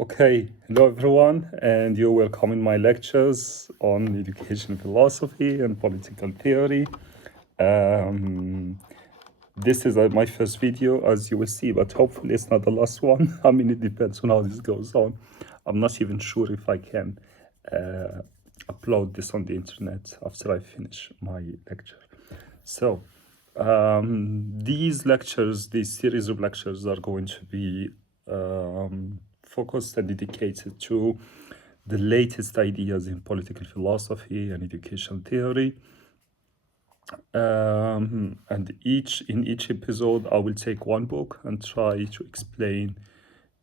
Okay, hello everyone, and you're welcome in my lectures on education philosophy and political theory. This is my first video, as you will see, but hopefully it's not the last one. I mean, it depends on how this goes on. I'm not even sure if I can upload this on the internet after I finish my lecture. So, these lectures, this series of lectures are going to be focused and dedicated to the latest ideas in political philosophy and education theory. And in each episode, I will take one book and try to explain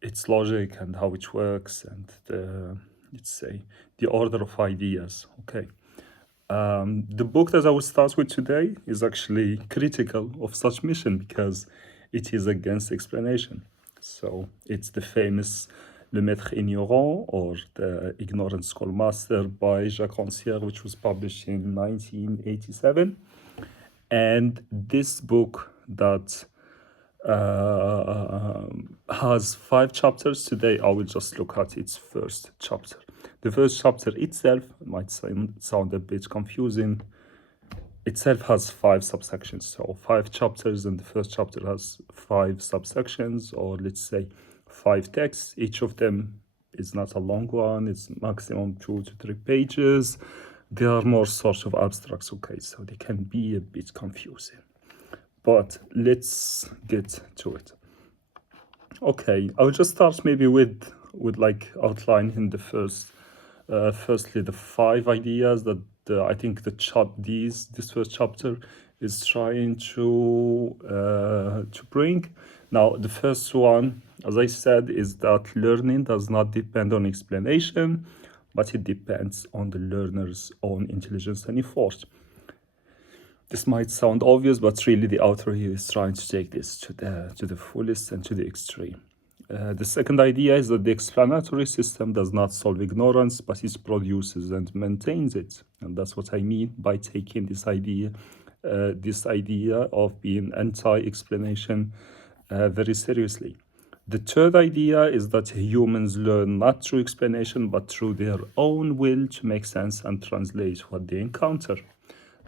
its logic and how it works and the order of ideas. Okay. The book that I will start with today is actually critical of such mission because it is against explanation. So it's the famous Le Maître Ignorant, or the Ignorant Schoolmaster by Jacques Rancière, which was published in 1987. And this book that has 5 chapters. Today I will just look at its first chapter. The first chapter itself might sound a bit confusing. Itself has 5 subsections, so 5 chapters, and the first chapter has 5 subsections, or let's say 5 texts. Each of them is not a long one, it's maximum 2 to 3 pages. They are more sort of abstracts, okay, so they can be a bit confusing. But let's get to it. Okay, I will just start maybe with like outlining the firstly the 5 ideas that I think this first chapter is trying to bring. Now, the first one, as I said, is that learning does not depend on explanation, but it depends on the learner's own intelligence and effort. This might sound obvious, but really the author here is trying to take this to the fullest and to the extreme. The second idea is that the explanatory system does not solve ignorance, but it produces and maintains it. And that's what I mean by taking this idea of being anti-explanation very seriously. The third idea is that humans learn not through explanation, but through their own will to make sense and translate what they encounter.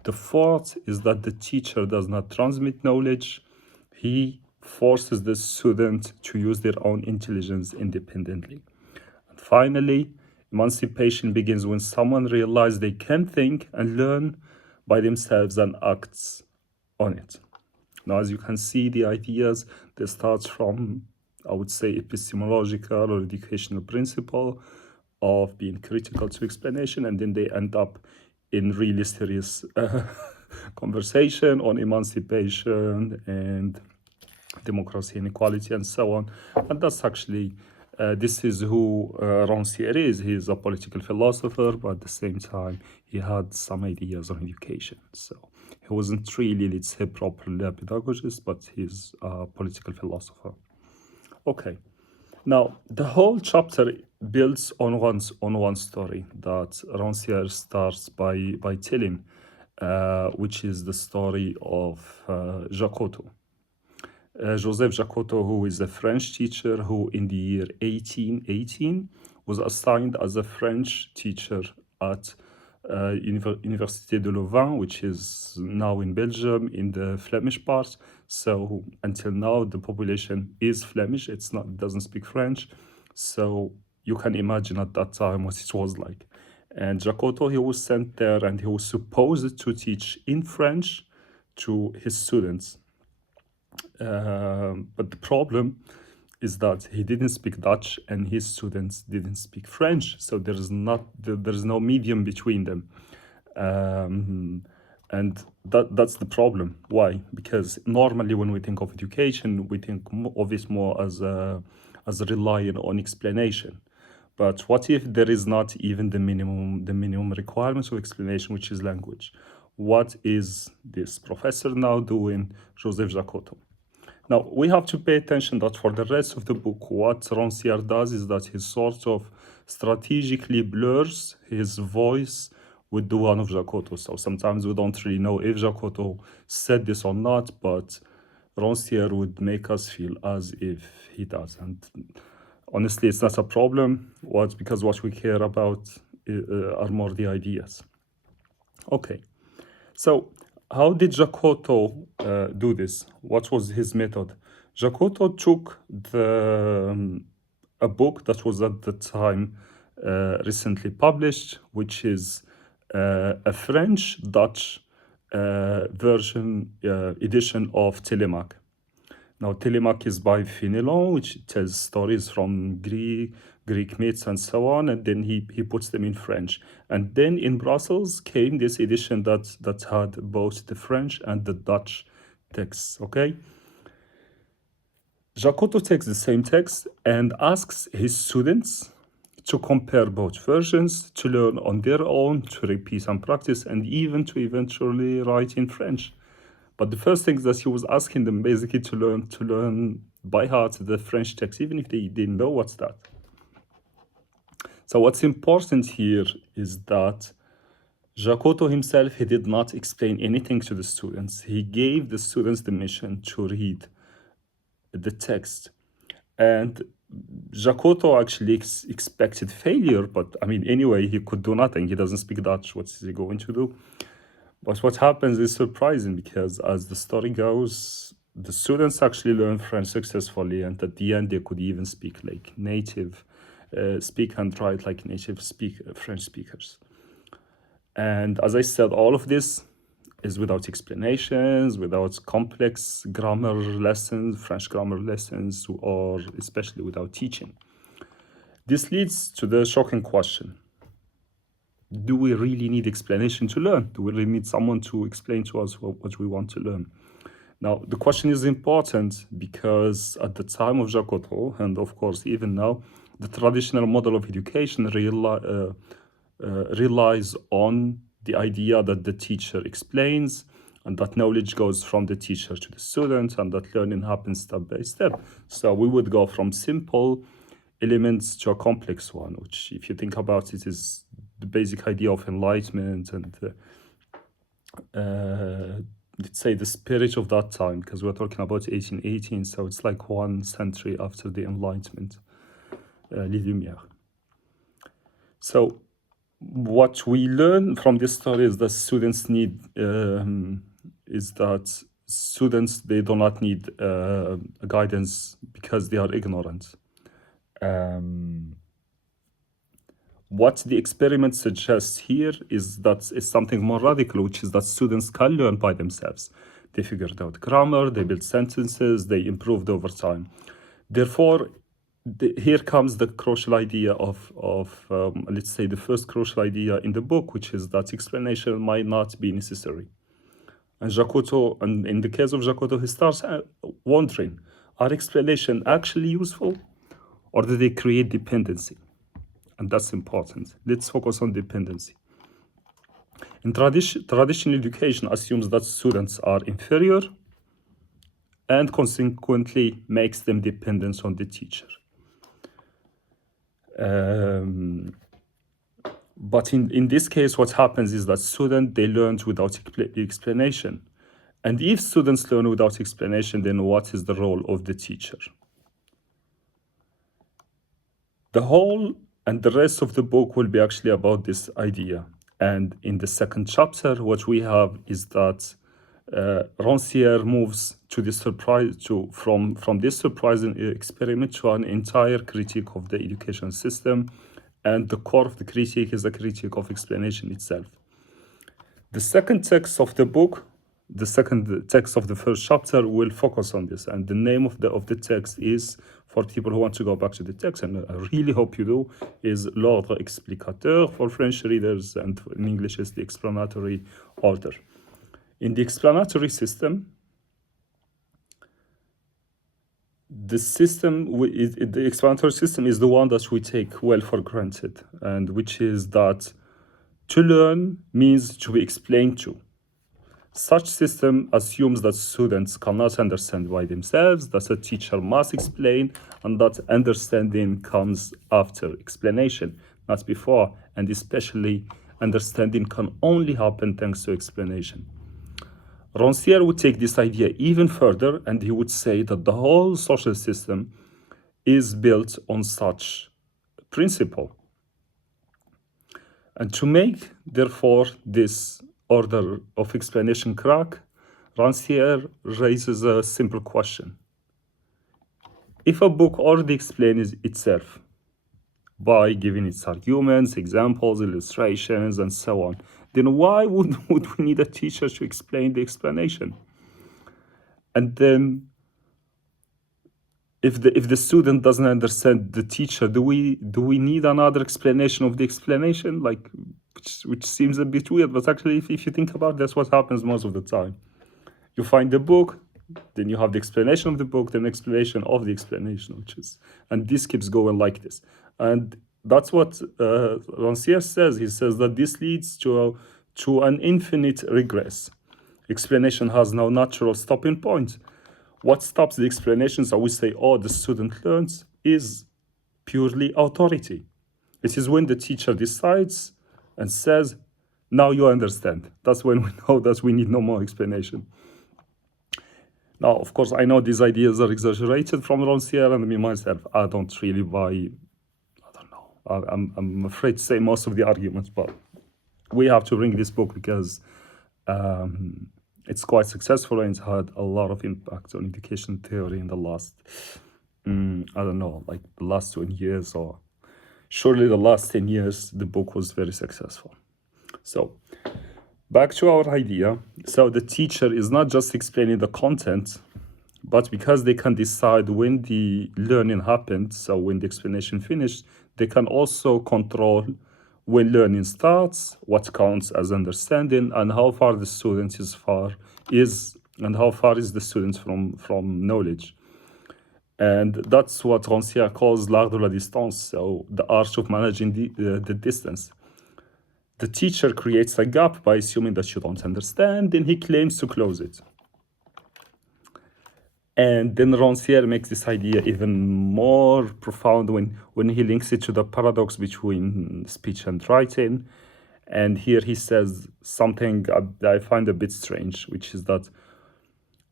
The fourth is that the teacher does not transmit knowledge. He forces the student to use their own intelligence independently. And finally, emancipation begins when someone realizes they can think and learn by themselves and acts on it. Now, as you can see, the ideas, they start from, I would say, epistemological or educational principle of being critical to explanation, and then they end up in really serious conversation on emancipation and democracy and equality and so on. And that's actually, this is who Rancière is. He's a political philosopher, but at the same time, he had some ideas on education. So he wasn't really, let's say, properly a pedagogist, but he's a political philosopher. Okay. Now, the whole chapter builds on one story that Rancière starts by telling, which is the story of Jacoto. Joseph Jacoto, who is a French teacher who in the year 1818 was assigned as a French teacher at Université de Louvain, which is now in Belgium, in the Flemish part. So until now, the population is Flemish. It doesn't speak French. So you can imagine at that time what it was like. And Jacoto, he was sent there, and he was supposed to teach in French to his students. But the problem is that he didn't speak Dutch and his students didn't speak French, so there's no medium between them, and that's the problem. Why? Because normally when we think of education, we think of it more as relying on explanation. But what if there is not even the minimum requirements of explanation, which is language? What is this professor now doing, Joseph Jacoto? Now, we have to pay attention that for the rest of the book, what Rancière does is that he sort of strategically blurs his voice with the one of Jacoto. So sometimes we don't really know if Jacoto said this or not, but Rancière would make us feel as if he does. And Honestly, it's not a problem. Because what we care about are more the ideas. Okay, so how did Jacoto do this? What was his method? Jacoto took a book that was at the time recently published, which is a French-Dutch edition of Télémaque. Now, Télémaque is by Fénelon, which tells stories from Greek myths and so on, and then he puts them in French. And then in Brussels came this edition that had both the French and the Dutch texts, okay? Jacoto takes the same text and asks his students to compare both versions, to learn on their own, to repeat and practice, and even to eventually write in French. But the first thing that he was asking them basically to learn by heart the French text, even if they didn't know what's that. So what's important here is that Jacoto himself, he did not explain anything to the students. He gave the students the mission to read the text. And Jacoto actually expected failure, but I mean, anyway, he could do nothing. He doesn't speak Dutch. What's he going to do? But what happens is surprising, because as the story goes, the students actually learn French successfully, and at the end they could even speak like native, speak and write like native French speakers. And as I said, all of this is without explanations, without complex grammar lessons, French grammar lessons, or especially without teaching. This leads to the shocking question. Do we really need explanation to learn? Do we really need someone to explain to us what we want to learn? Now, the question is important because at the time of Jacoto, and of course even now, the traditional model of education relies on the idea that the teacher explains, and that knowledge goes from the teacher to the student, and that learning happens step by step. So we would go from simple elements to a complex one, which, if you think about it, is the basic idea of enlightenment and let's say the spirit of that time, because we're talking about 1818, so it's like 1 century after the Enlightenment, les Lumières. So what we learn from this story is that students, they do not need guidance because they are ignorant. What the experiment suggests here is that it's something more radical, which is that students can learn by themselves. They figured out grammar, they built sentences, they improved over time. Therefore, here comes the crucial idea of let's say, the first crucial idea in the book, which is that explanation might not be necessary. And Jacoto, and in the case of Jacoto, he starts wondering, are explanations actually useful, or do they create dependency? And that's important. Let's focus on dependency. In traditional education assumes that students are inferior and consequently makes them dependent on the teacher. But in this case, what happens is that students, they learn without explanation. And if students learn without explanation, then what is the role of the teacher? The whole and the rest of the book will be actually about this idea. And in the second chapter, what we have is that Rancière moves to this from this surprising experiment to an entire critique of the education system. And the core of the critique is a critique of explanation itself. The second text of the book, the second text of the first chapter, will focus on this. And the name of the text is, for people who want to go back to the text, and I really hope you do, is L'ordre explicateur for French readers, and in English is the explanatory order. In the explanatory system, the explanatory system is the one that we take well for granted, and which is that to learn means to be explained to. Such system assumes that students cannot understand by themselves, that a teacher must explain, and that understanding comes after explanation, not before, and especially understanding can only happen thanks to explanation. Rancière would take this idea even further, and he would say that the whole social system is built on such principle. And to make, therefore, this order of explanation crack, Rancière raises a simple question. If a book already explains itself by giving its arguments, examples, illustrations, and so on, then why would we need a teacher to explain the explanation? And then if the student doesn't understand the teacher, do we need another explanation of the explanation? Like, which seems a bit weird, but actually, if you think about it, that's what happens most of the time. You find the book, then you have the explanation of the book, then explanation of the explanation, and this keeps going like this. And that's what Rancière says. He says that this leads to an infinite regress. Explanation has no natural stopping point. What stops the explanation, so we say, oh, the student learns, is purely authority. It is when the teacher decides and says, now you understand. That's when we know that we need no more explanation. Now, of course, I know these ideas are exaggerated from Rancière, and me myself, I don't really buy, I don't know, I'm afraid to say most of the arguments, but we have to bring this book because it's quite successful and it's had a lot of impact on education theory in the last, I don't know, like the last 20 years, or surely the last 10 years, the book was very successful. So, back to our idea. So the teacher is not just explaining the content, but because they can decide when the learning happened, so when the explanation finished, they can also control when learning starts, what counts as understanding, and how far the student and how far is the student from knowledge. And that's what Rancière calls l'art de la distance, so the art of managing the distance. The teacher creates a gap by assuming that you don't understand, then he claims to close it. And then Rancière makes this idea even more profound when he links it to the paradox between speech and writing. And here he says something I find a bit strange, which is that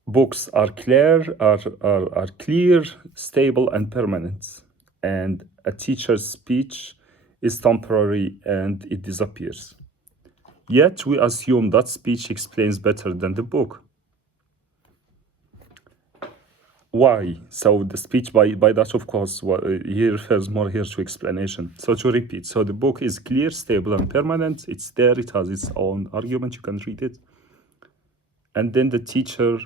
books are clear, stable, and permanent. And a teacher's speech is temporary and it disappears. Yet we assume that speech explains better than the book. Why? So the speech by that, of course, he refers more here to explanation. So to repeat, so the book is clear, stable, and permanent. It's there, it has its own argument, you can read it. And then the teacher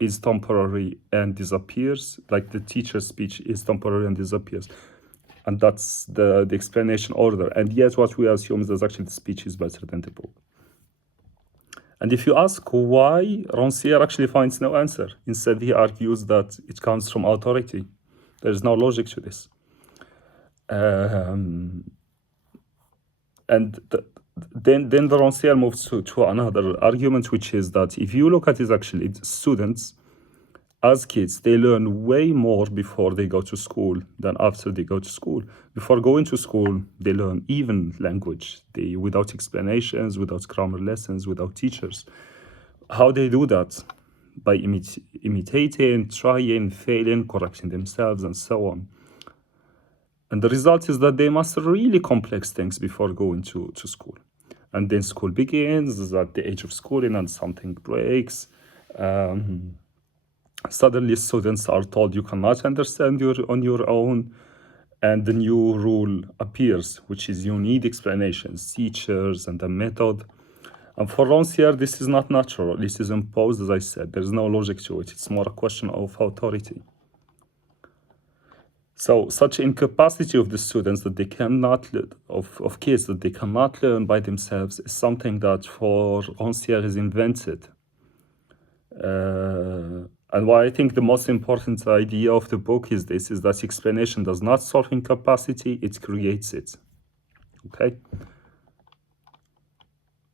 is temporary and disappears, like the teacher's speech is temporary and disappears. And that's the explanation order. And yet what we assume is that actually the speech is better than the book. And if you ask why, Rancière actually finds no answer. Instead, he argues that it comes from authority. There's no logic to this. And then the Rancière moves to another argument, which is that if you look at it, actually, students, as kids, they learn way more before they go to school than after they go to school. Before going to school, they learn even language, without explanations, without grammar lessons, without teachers. How they do that? By imitating, trying, failing, correcting themselves, and so on. And the result is that they master really complex things before going to school. And then school begins at the age of schooling and something breaks. Suddenly students are told you cannot understand on your own, and the new rule appears, which is you need explanations, teachers, and a method. And for Rancière, this is not natural. This is imposed, as I said. There's no logic to it. It's more a question of authority. So such incapacity of the students that they cannot, of kids that they cannot learn by themselves is something that for Rancière is invented. And why I think the most important idea of the book is this, is that explanation does not solve incapacity, it creates it. Okay?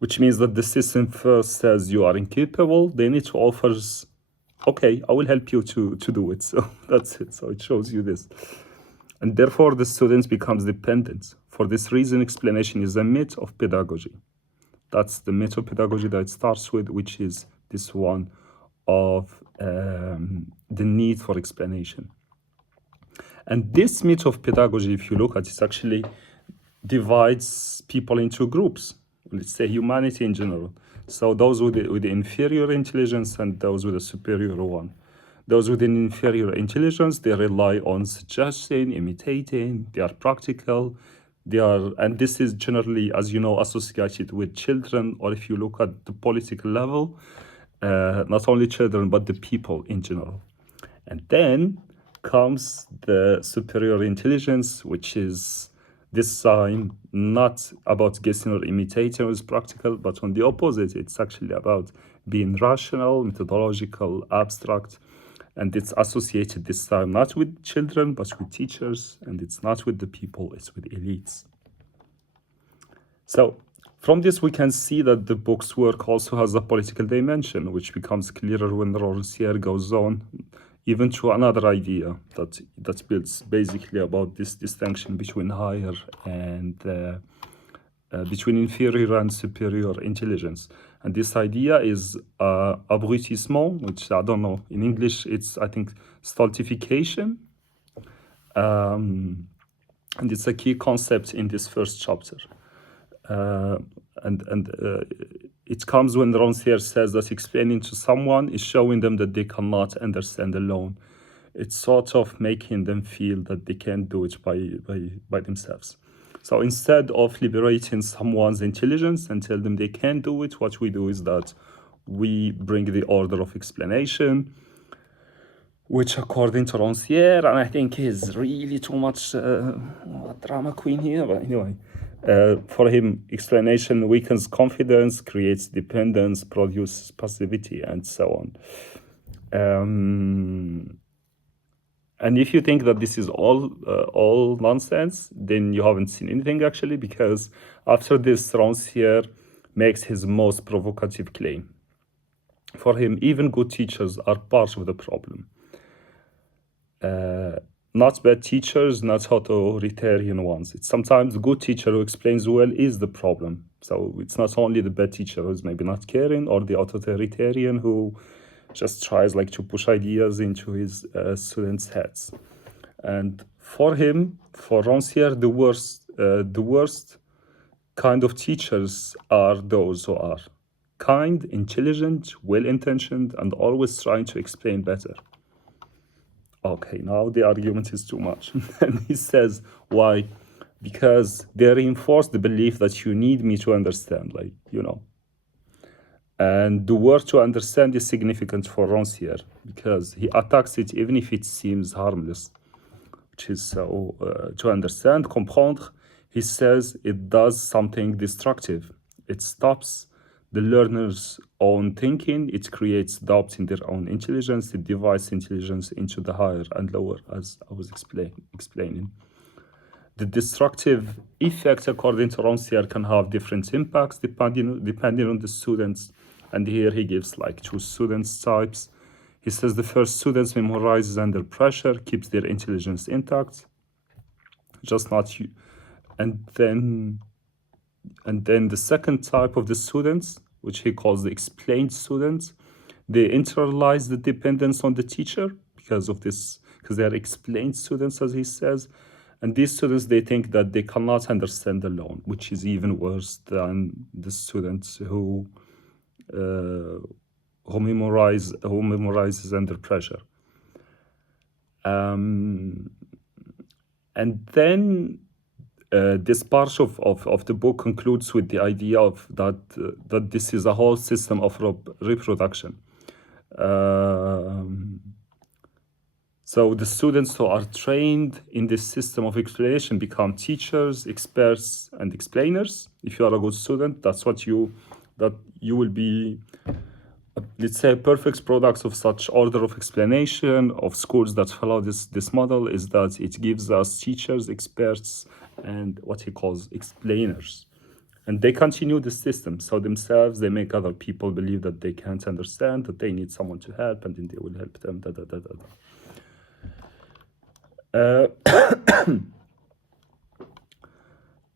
Which means that the system first says you are incapable, then it offers, okay, I will help you to do it. So that's it. So it shows you this. And therefore the student becomes dependent. For this reason, explanation is a myth of pedagogy. That's the myth of pedagogy that it starts with, which is this one of the need for explanation. And this myth of pedagogy, if you look at it, actually divides people into groups, let's say humanity in general. So those with the inferior intelligence and those with the superior one. Those with an inferior intelligence, they rely on suggesting, imitating, they are practical, and this is generally, as you know, associated with children, or if you look at the political level, not only children, but the people in general. And then comes the superior intelligence, which is this time not about guessing or imitating as practical, but on the opposite, it's actually about being rational, methodological, abstract, and it's associated this time not with children, but with teachers, and it's not with the people, it's with elites. So from this, we can see that the book's work also has a political dimension, which becomes clearer when Rancière goes on, even to another idea that builds basically about this distinction between higher and between inferior and superior intelligence. And this idea is abrutissement, which I don't know, in English, it's, I think, stultification. And it's a key concept in this first chapter. It comes when Rancière says that explaining to someone is showing them that they cannot understand alone. It's sort of making them feel that they can't do it by themselves. So instead of liberating someone's intelligence and tell them they can do it, what we do is that we bring the order of explanation, which according to Rancière, and I think is really too much drama queen here, but anyway, for him, explanation weakens confidence, creates dependence, produces passivity, and so on. And if you think that this is all nonsense, then you haven't seen anything actually, because after this, Rancière makes his most provocative claim. For him, even good teachers are part of the problem. Not bad teachers, not authoritarian ones. It's sometimes the good teacher who explains well is the problem. So it's not only the bad teacher who's maybe not caring, or the authoritarian who just tries like to push ideas into his students' heads. And for him, for Rancière, the worst kind of teachers are those who are kind, intelligent, well-intentioned, and always trying to explain better. Okay, now the argument is too much. And he says, why? Because they reinforce the belief that you need me to understand, like, you know. And the word to understand is significant for Rancière, because he attacks it even if it seems harmless, which is to understand, comprendre. He says it does something destructive. It stops the learner's own thinking, it creates doubt in their own intelligence, it divides intelligence into the higher and lower, as I was explaining. The destructive effect, according to Rancière, can have different impacts depending on the students. And here he gives like two students types. He says the first students memorizes under pressure, keeps their intelligence intact, just not you. And then the second type of the students, which he calls the explained students, they internalize the dependence on the teacher because they are explained students, as he says. And these students, they think that they cannot understand alone, which is even worse than the students who memorizes under pressure. And then this part of the book concludes with the idea of that this is a whole system of reproduction. So the students who are trained in this system of explanation become teachers, experts, and explainers. If you are a good student, that you will be, let's say, a perfect product of such order of explanation of schools that follow this model is that it gives us teachers, experts, and what he calls explainers. And they continue the system. So themselves, they make other people believe that they can't understand, that they need someone to help, and then they will help them,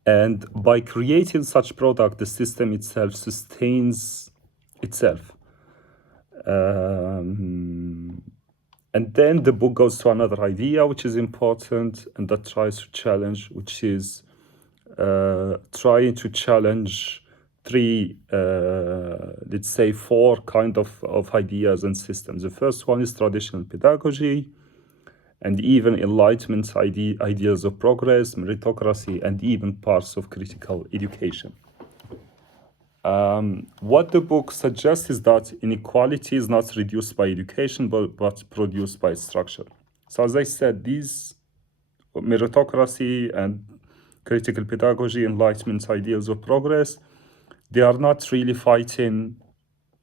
And by creating such product, the system itself sustains itself. And then the book goes to another idea, which is important, and that tries to challenge, which is trying to challenge let's say four kind of ideas and systems. The first one is traditional pedagogy, and even Enlightenment ideas of progress, meritocracy, and even parts of critical education. What the book suggests is that inequality is not reduced by education, but produced by structure. So as I said, these meritocracy and critical pedagogy, Enlightenment ideas of progress, they are not really fighting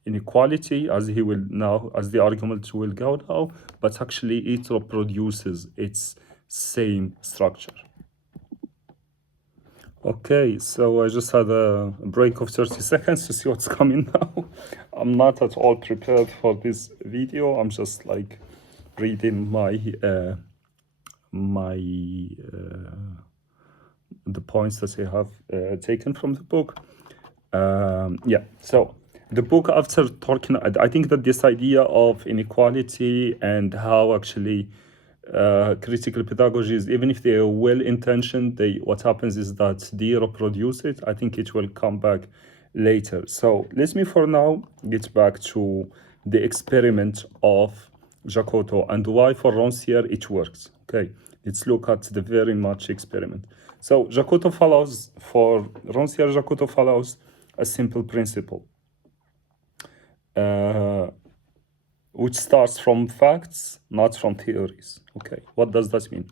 inequality, as the argument will go now, but actually it reproduces its same structure. Okay, so I just had a break of 30 seconds to see what's coming now. I'm not at all prepared for this video. I'm just like reading the points that I have taken from the book. Yeah, so the book, after talking, I think that this idea of inequality and how actually critical pedagogies, even if they are well-intentioned, what happens is that they reproduce it. I think it will come back later. So let me for now get back to the experiment of Jacoto and why for Rancière it works. Okay, let's look at the very much experiment. So Jacoto follows, for Rancière, Jacoto follows a simple principle, which starts from facts, not from theories. Okay, what does that mean?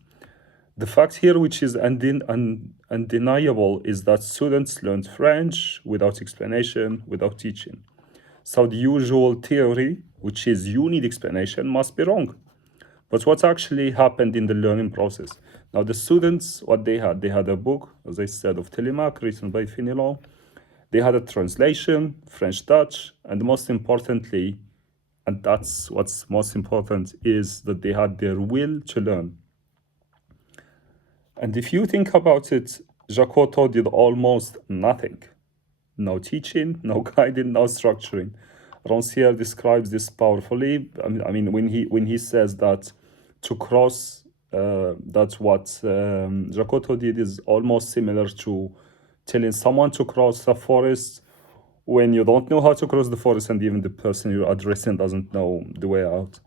The fact here, which is undeniable, is that students learned French without explanation, without teaching. So the usual theory, which is you need explanation, must be wrong. But what actually happened in the learning process? Now the students, what they had a book, as I said, of Télémaque, written by Fénelon. They had a translation, French-Dutch, and most importantly, and that's what's most important, is that they had their will to learn. And if you think about it, Jacoto did almost nothing. No teaching, no guiding, no structuring. Rancière describes this powerfully. I mean, when he says that to cross, that's what Jacoto did, is almost similar to telling someone to cross a forest when you don't know how to cross the forest, and even the person you're addressing doesn't know the way out.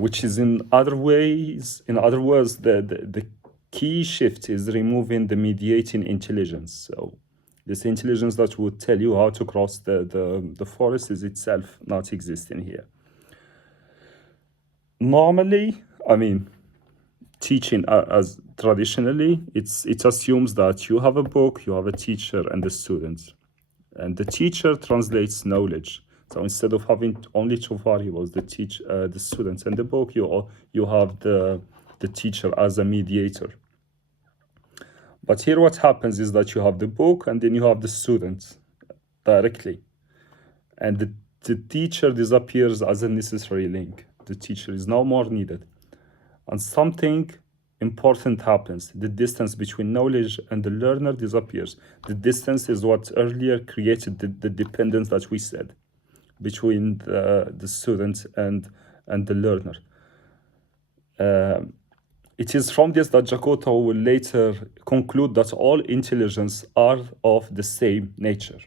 Which is in other words, the key shift is removing the mediating intelligence. So this intelligence that would tell you how to cross the forest is itself not existing here. Normally, I mean, teaching as traditionally, it assumes that you have a book, you have a teacher, and a student. And the teacher translates knowledge. So instead of having only two variables, the students and the book, you have the teacher as a mediator. But here what happens is that you have the book and then you have the students directly. And the teacher disappears as a necessary link. The teacher is no more needed. And something important happens. The distance between knowledge and the learner disappears. The distance is what earlier created the dependence that we said between the student and the learner. It is from this that Jacoto will later conclude that all intelligence are of the same nature.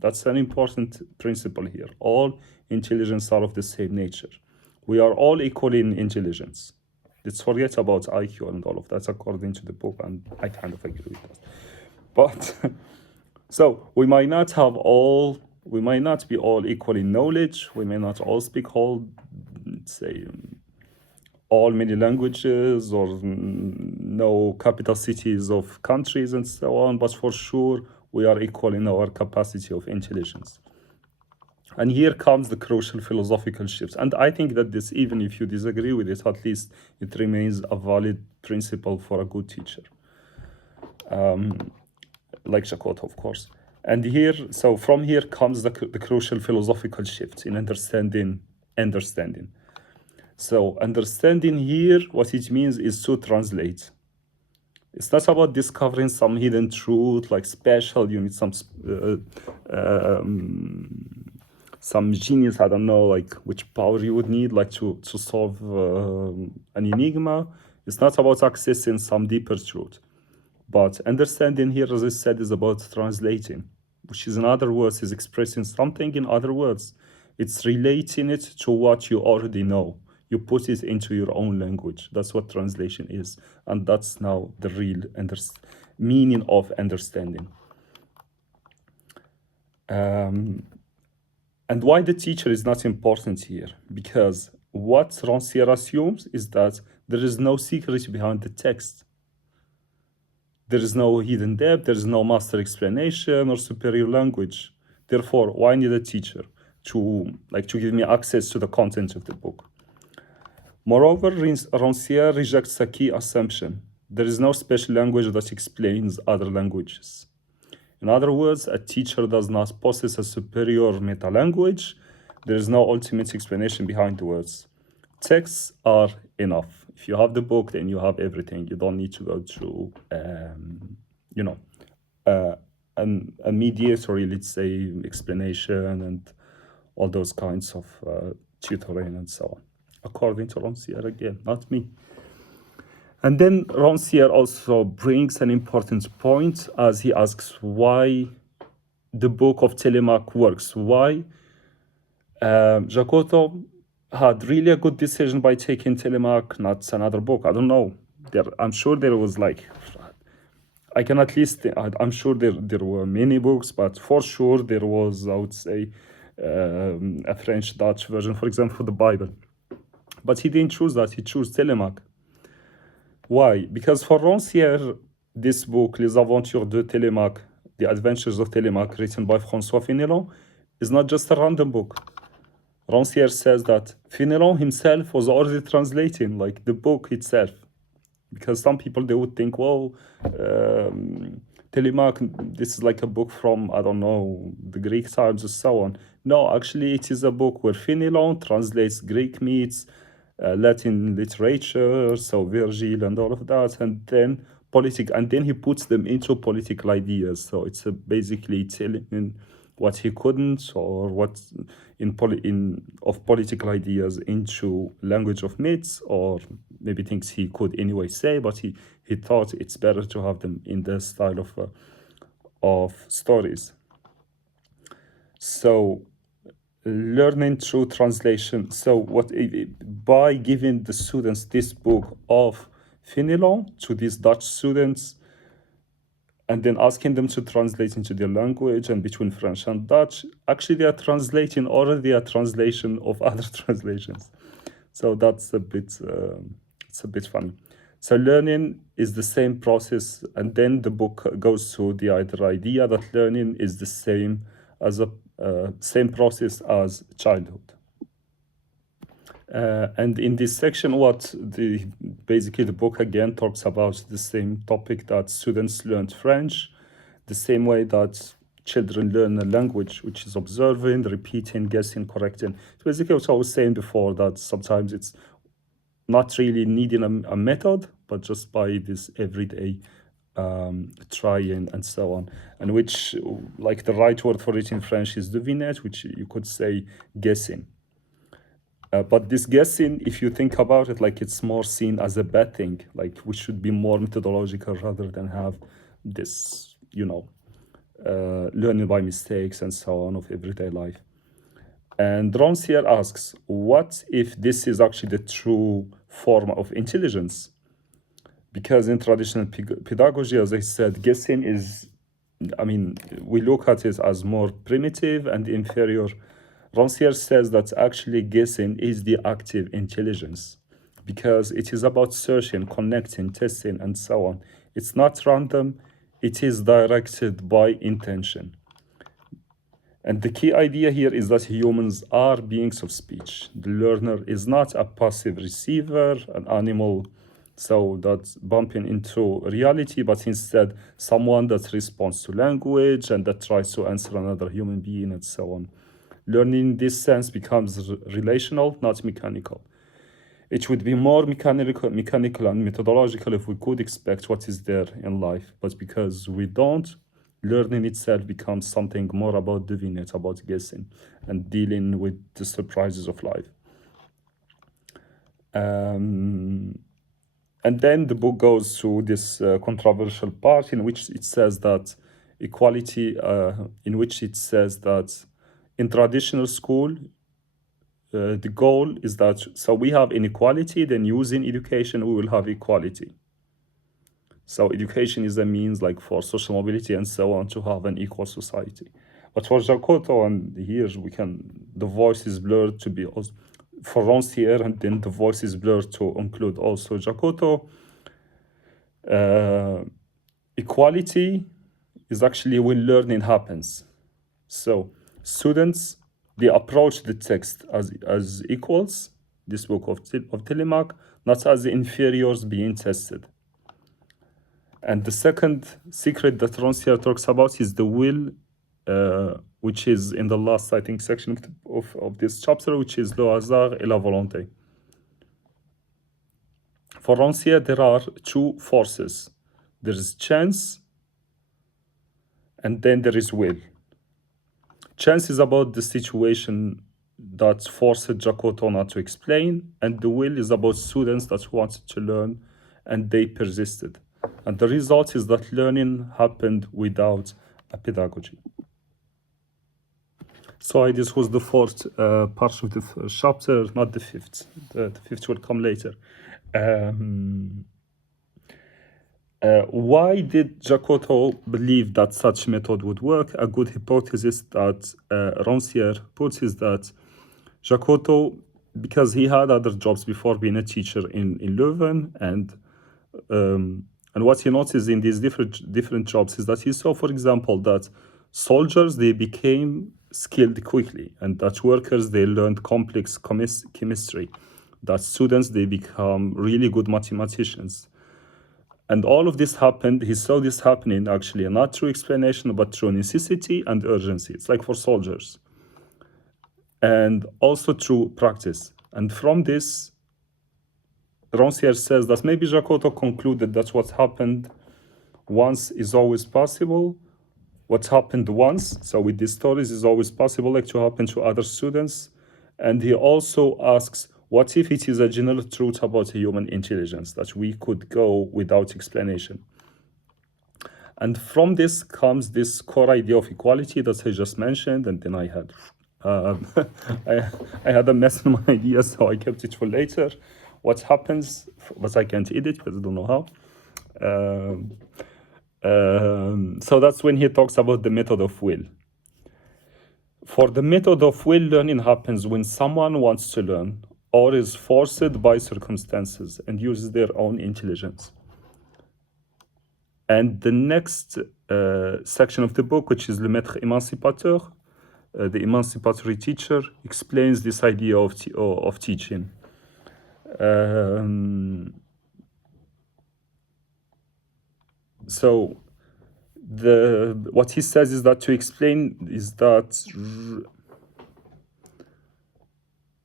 That's an important principle here. All intelligence are of the same nature. We are all equal in intelligence. Let's forget about IQ and all of that, according to the book, and I kind of agree with that. But so we might not be all equal in knowledge. We may not all speak all many languages or know capital cities of countries and so on, but for sure we are equal in our capacity of intelligence. And here comes the crucial philosophical shift. And I think that this, even if you disagree with it, at least it remains a valid principle for a good teacher. Like Jacoto, of course. And here, so from here comes the crucial philosophical shift in understanding. So understanding here, what it means is to translate. It's not about discovering some hidden truth, like special, you need some some genius, I don't know, like which power you would need, like to solve an enigma. It's not about accessing some deeper truth. But understanding here, as I said, is about translating, which is, in other words, is expressing something in other words. It's relating it to what you already know. You put it into your own language. That's what translation is. And that's now the real meaning of understanding. And why the teacher is not important here? Because what Rancière assumes is that there is no secret behind the text. There is no hidden depth, there is no master explanation or superior language. Therefore, why need a teacher to give me access to the content of the book? Moreover, Rancière rejects a key assumption. There is no special language that explains other languages. In other words, a teacher does not possess a superior meta-language. There is no ultimate explanation behind the words. Texts are enough. If you have the book, then you have everything. You don't need to go through, a mediatory, let's say, explanation and all those kinds of tutoring and so on. According to Rancière, again, not me. And then Rancière also brings an important point as he asks why the book of Telemaque works. Why Jacoto had really a good decision by taking Telemaque, not another book. I don't know. I'm sure there was I can at least, I'm sure there were many books, but for sure there was, I would say, a French-Dutch version, for example, for the Bible. But he didn't choose that, he chose Telemaque. Why? Because for Rancière, this book, Les Aventures de Telemaque, The Adventures of Telemaque, written by François Fénelon, is not just a random book. Rancière says that Fénelon himself was already translating, like the book itself. Because some people, they would think, well, Telemaque, this is like a book from, I don't know, the Greek times or so on. No, actually, it is a book where Fénelon translates Greek myths, Latin literature, so Virgil and all of that, and then he puts them into political ideas. So it's basically telling what he couldn't, or what of political ideas into language of myths, or maybe things he could anyway say, but he thought it's better to have them in the style of stories. So learning through translation. So by giving the students this book of Fénelon, to these Dutch students, and then asking them to translate into their language, and between French and Dutch, actually they are translating already a translation of other translations. So that's a bit funny. So learning is the same process, and then the book goes to the idea that learning is the same process as childhood. And in this section, basically the book again talks about the same topic, that students learned French the same way that children learn a language, which is observing, repeating, guessing, correcting. So basically what I was saying before, that sometimes it's not really needing a method, but just by this everyday trying and so on, and which, like, the right word for it in French is devinette, which you could say guessing. But this guessing, if you think about it, like, it's more seen as a bad thing. Like, we should be more methodological rather than have this, learning by mistakes and so on of everyday life. And Rancière asks, what if this is actually the true form of intelligence? Because in traditional pedagogy, as I said, guessing is, we look at it as more primitive and inferior. Rancière says that actually guessing is the active intelligence, because it is about searching, connecting, testing, and so on. It's not random, it is directed by intention. And the key idea here is that humans are beings of speech. The learner is not a passive receiver, an animal, so that's bumping into reality, but instead someone that responds to language and that tries to answer another human being and so on. Learning in this sense becomes relational, not mechanical. It would be more mechanical and methodological if we could expect what is there in life, but because we don't, learning itself becomes something more about divinity, about guessing, and dealing with the surprises of life. And then the book goes through this controversial part in which it says that equality, in which it says that in traditional school, the goal is that, so we have inequality, then using education, we will have equality. So education is a means like for social mobility and so on to have an equal society. But for Jacoto, and here the voice is blurred to be also, for Rancière, and then the voice is blurred to include also Jacoto. Equality is actually when learning happens. So students, they approach the text as equals, this book of Telemaque, not as inferiors being tested. And the second secret that Rancière talks about is the will, which is in the last, I think, section of this chapter, which is le hasard et la volonté. For Rancière, there are two forces. There is chance, and then there is will. Chance is about the situation that forced Jacoto not to explain, and the will is about students that wanted to learn, and they persisted. And the result is that learning happened without a pedagogy. So this was the fourth part of the first chapter, not the fifth. The fifth will come later. Why did Jacoto believe that such method would work? A good hypothesis that Rancière puts is that Jacoto, because he had other jobs before being a teacher in Leuven, and what he noticed in these different jobs is that he saw, for example, that soldiers, they became skilled quickly, and that workers, they learned complex chemistry, that students, they become really good mathematicians. And all of this happened, he saw this happening actually, not through explanation, but through necessity and urgency. It's like for soldiers. And also through practice. And from this, Rancière says that maybe Jacoto concluded that what happened once is always possible. What happened once, so with these stories, is always possible, like to happen to other students. And he also asks, what if it is a general truth about human intelligence, that we could go without explanation? And from this comes this core idea of equality that I just mentioned, and then I had I had a mess in my idea, so I kept it for later. What happens, but I can't edit because I don't know how. So that's when he talks about the method of will. For the method of will, learning happens when someone wants to learn or is forced by circumstances and uses their own intelligence. And the next section of the book, which is Le Maître Émancipateur, the emancipatory teacher, explains this idea of teaching. So what he says is that to explain is that,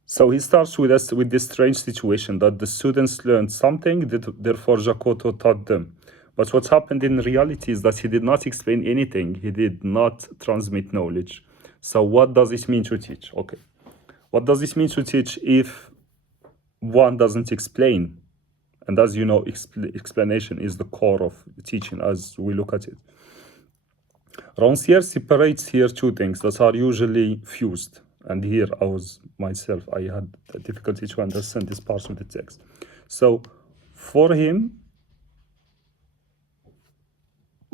so he starts with this strange situation that the students learned something that therefore Jacoto taught them. But what happened in reality is that he did not explain anything. He did not transmit knowledge. So what does it mean to teach? Okay. What does it mean to teach if one doesn't explain? And as you know, explanation is the core of teaching as we look at it. Rancière separates here two things that are usually fused. And here I had a difficulty to understand this part of the text. So for him,